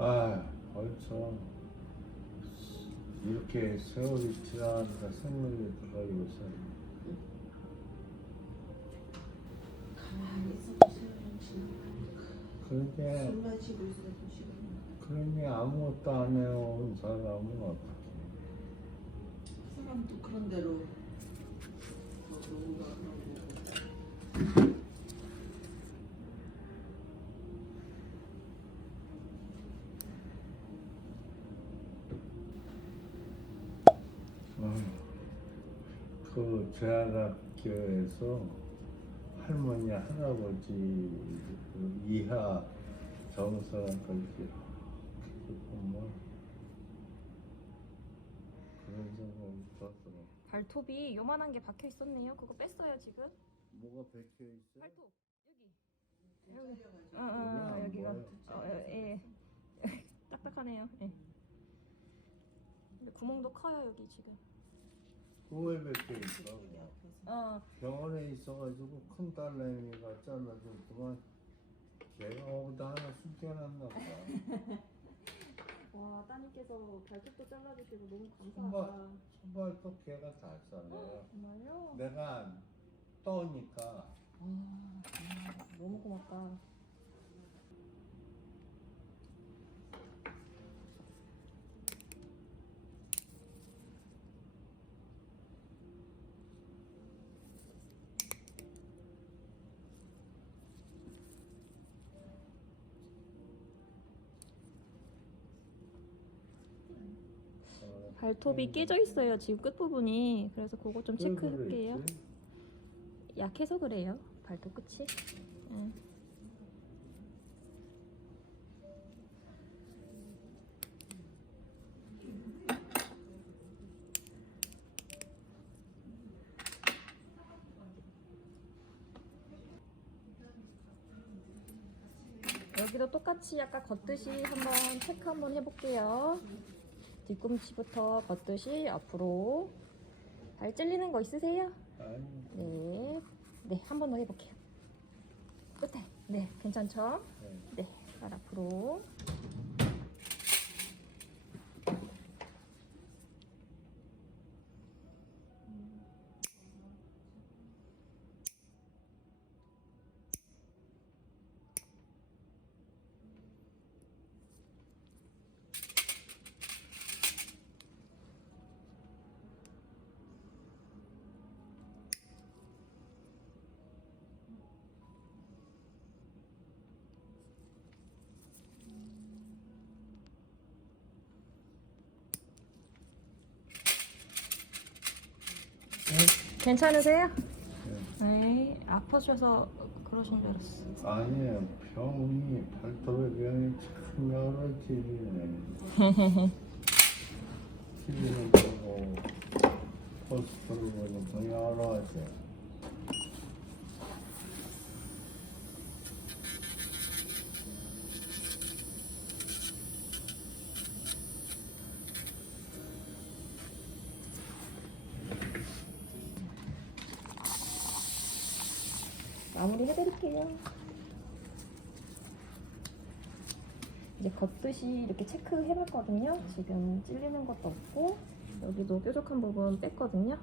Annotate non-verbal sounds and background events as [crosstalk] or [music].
아 벌써 이렇게 세월이 지나니까 가만히 있어도 세월은 지나가니까 그러게 술 마시고 있어도 시간이 그러니 아무것도 안 해온 사람은 어떻게 사람도 그런 대로 뭐 누군가 그런 거고 어, 그 제약학교에서 할머니 할아버지 그 이하 정서까지 보면 그런 생각이 들었어 발톱이 요만한 게 박혀 있었네요. 그거 뺐어요 지금. 뭐가 박혀 있어? 발톱 여기. 잘려가지고 어, 어, 뭐야, 여기가. 어, 어, 예. [laughs] 딱딱하네요. 예. 근데 구멍도 커요 여기 지금. 박혀 있어? 어. 병원에 있어가지고 큰 딸내미가 잘라줬더만 걔가 어디다 하나 숨겨놨나 봐 [laughs] 와 따님께서 발톱도 잘라주시고 너무 감사하다. 손발도 걔가 다 잘라요 정말요? 내가 떠니까 와 정말 너무 고맙다. 어, 발톱이 깨져 있어요 지금 끝 부분이. 그래서 그거 좀왜 체크할게요. 약해서 그래요. 발톱 끝이. 응. 여기도 똑같이 아까 걷듯이 한번 체크 한번 해볼게요. 뒤꿈치부터 걷듯이 앞으로 발 찔리는 거 있으세요? 네, 네, 한 번 더 해볼게요. 끝에, 네, 괜찮죠? 네. 네, 발 앞으로. 괜찮으세요? 네, 아프셔서 그러신 줄 알았어. 아니에요. 병이 발톱의 [laughs] 병이 참 여러 집이네 TV를 보고 포스터를 보고 뭐 여러 가지 마무리 해드릴게요. 이제 걷듯이 이렇게 체크해봤거든요. 지금 찔리는 것도 없고 여기도 뾰족한 부분 뺐거든요.